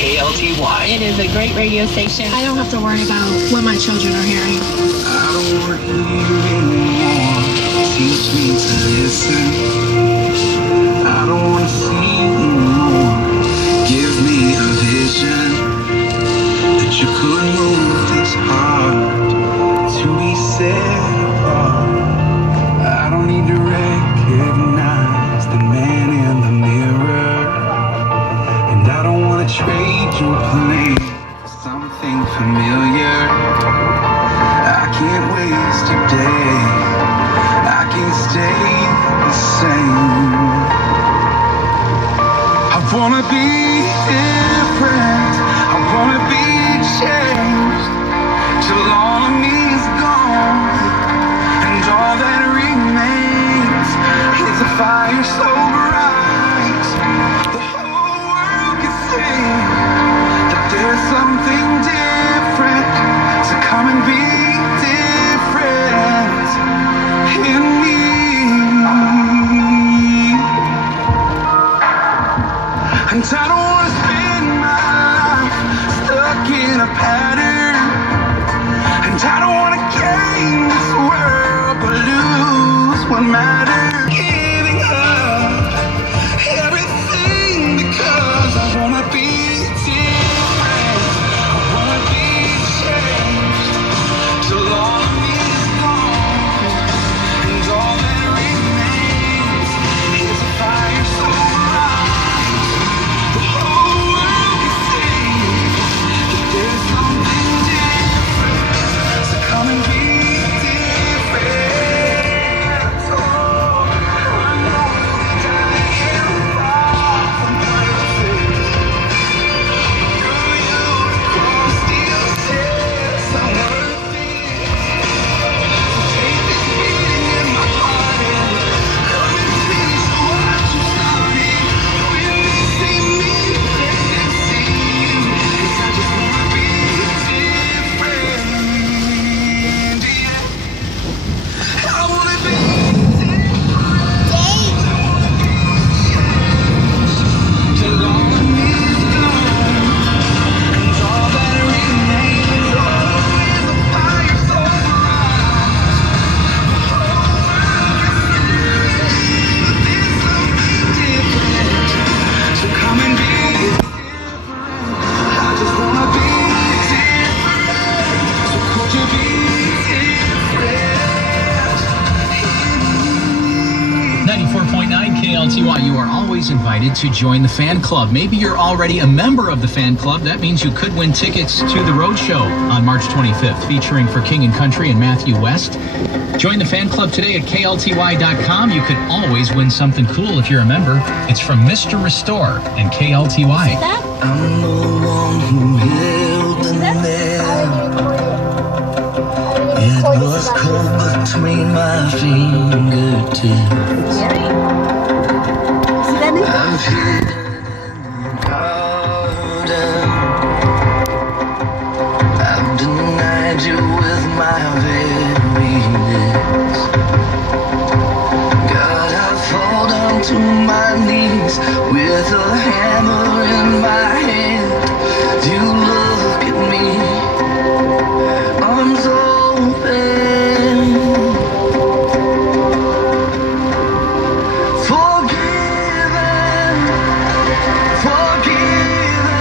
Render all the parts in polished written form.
KLTY. It is a great radio station. I don't have to worry about what my children are hearing. I don't want to hear anymore. Teach me to listen. I don't want to see anymore. Give me a vision that you could move this heart to be set apart. I don't need to recognize the man in the mirror, and I don't want to trade your plan for something familiar. I can't waste a day. I can't stay the same. I wanna be different. I wanna be changed till all of me is gone, and all that remains is a fire so bright the whole world can see that there's something different. So come and be different in me. And I don't want to spend my life stuck in a pattern, and I don't want to gain this world but lose what matters. Giving up everything because I want to be different. I want to be changed till all of me is gone, and all that remains is a fire so bright the whole world can see that there's something different. So come and be different. Oh, I know that I am far from perfect. You're beautiful, still says I'm worth it. So take this beating in my heart and come and finish what you started. When they see me, let them see you, 'cause I just wanna be different. Yeah, I wanna be different. Till all of me is gone, and all that remains, oh, is a fire so bright the whole world can see that there's something different. So come and be different. I just wanna be different. So could you be different? 94.9 KLTY, you are always invited to join the fan club. Maybe you're already a member of the fan club. That means you could win tickets to the road show on March 25th, featuring For King and Country and Matthew West. Join the fan club today at KLTY.com. You could always win something cool if you're a member. It's from Mr. Restore and KLTY. I'm the one who held the nail. It was cold between my fingertips. I'm hidden in the garden. I've denied you with my very lips. God, I fall down to my knees with a hammer in my hand. You look at me, arms open. Forgiven, forgiven.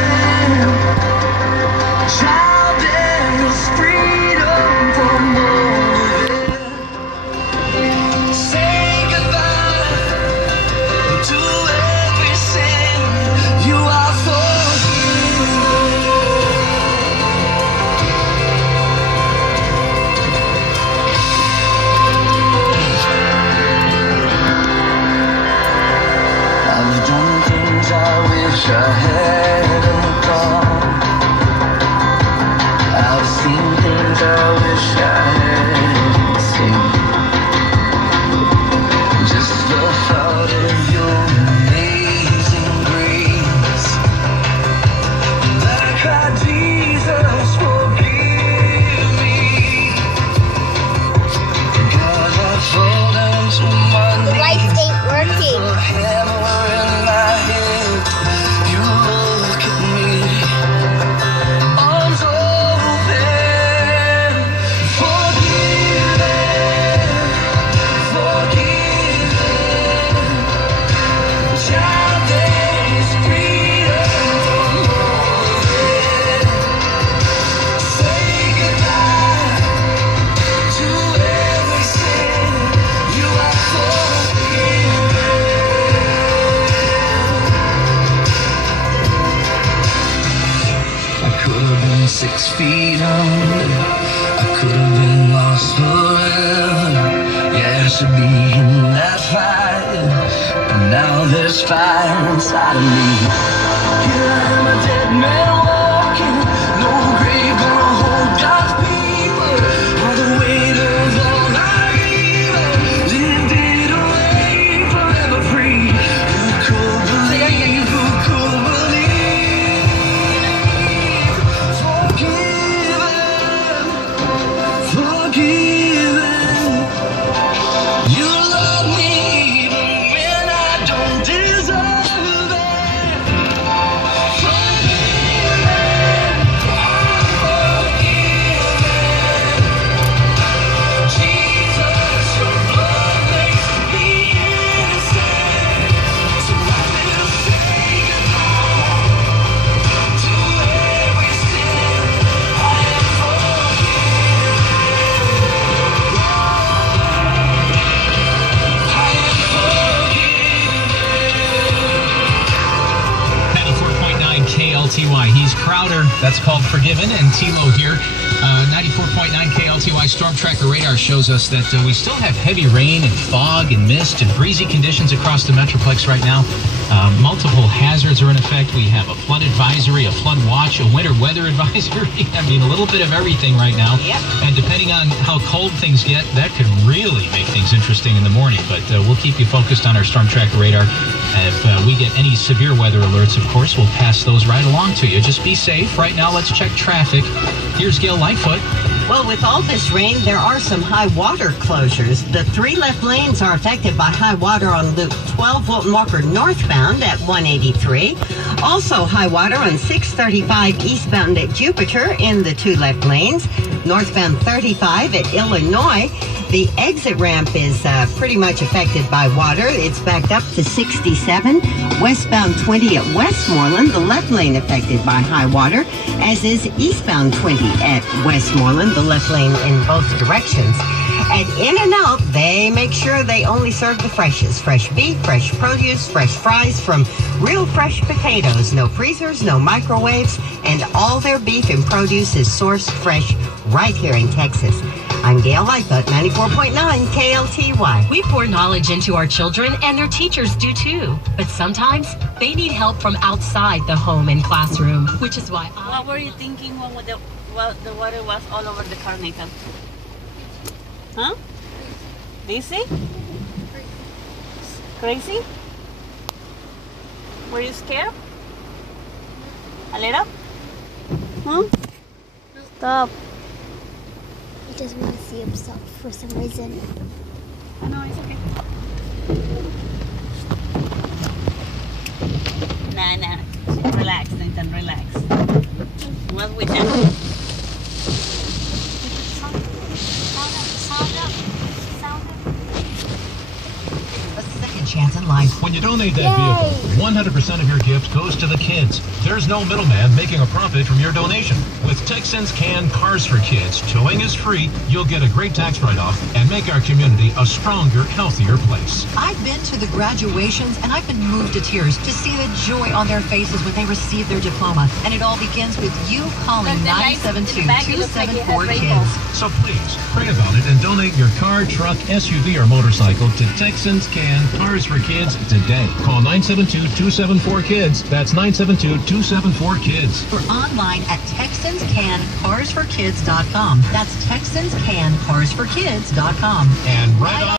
Childish freedom from all of it. Say goodbye to every sin. You are forgiven. I've done things I wish I hadn't done. I've seen things I wish I hadn't seen. Just the thought of your amazing grace. I cried, Jesus, forgive me. God, I fall down to my knees. Lights ain't working. With a hammer in my head. You 6 feet under. I could have been lost forever. Yeah, I should be in that fire, but now there's fire inside of me. Here I am, a dead man walking. No grave gonna hold God's people. All the weight of all our evil, lived it away, forever free. Who could believe? Who could believe? Forgiven, forgiven. You love me even when I don't deserve it. Forgiven, forgiven. Jesus, your blood makes me innocent. So I will say goodbye to every sin. I am forgiven. I am forgiven. 94.9 KLTY. He's Crowder. That's called Forgiven. And Tilo here. 94.9 KLTY Storm Tracker Radar shows us that we still have heavy rain and fog and mist and breezy conditions across the Metroplex right now. Multiple hazards are in effect. We have a flood advisory, a flood watch, a winter weather advisory. I mean, a little bit of everything right now. Yep. And depending on how cold things get, that could really make things interesting in the morning. But we'll keep you focused on our Storm Tracker Radar. If we get any severe weather alerts, of course, we'll pass those right along to you. Just be safe. Right now, let's check traffic. Here's Gail Lightfoot. Well, with all this rain, there are some high water closures. The 3 left lanes are affected by high water on Loop 12 Wilton Walker northbound at 183. Also high water on 635 eastbound at Jupiter in the 2 left lanes. Northbound 35 at Illinois. The exit ramp is pretty much affected by water. It's backed up to 67. Westbound 20 at Westmoreland, the left lane affected by high water, as is eastbound 20 at Westmoreland, the left lane in both directions. At In-N-Out, they make sure they only serve the freshest. Fresh beef, fresh produce, fresh fries from real fresh potatoes. No freezers, no microwaves, and all their beef and produce is sourced fresh right here in Texas. I'm Gail Lightfoot, 94.9 KLTY. We pour knowledge into our children, and their teachers do too. But sometimes they need help from outside the home and classroom, which is why What were you thinking when the water was all over the car, Nathan? Huh? Dizzy? Crazy? Were you scared? A little? Stop. He doesn't want to see himself for some reason. Oh, no, it's okay. Nah. Relax, Nathan, relax. What's with you? A second chance in life. When you donate that vehicle, 100% of your gift goes to the kids. There's no middleman making a profit from your donation. With Texans Can Cars for Kids, towing is free, you'll get a great tax write-off and make our community a stronger, healthier place. I've been to the graduations and I've been moved to tears to see the joy on their faces when they receive their diploma. And it all begins with you calling 972-274-KIDS. So please, pray about it and donate your car, truck, SUV, or motorcycle to Texans Can Cars for Kids today. Call 972-274-KIDS. That's 972-274-KIDS. Or online at TexansCanCarsForKids.com. That's TexansCanCarsForKids.com. And right on.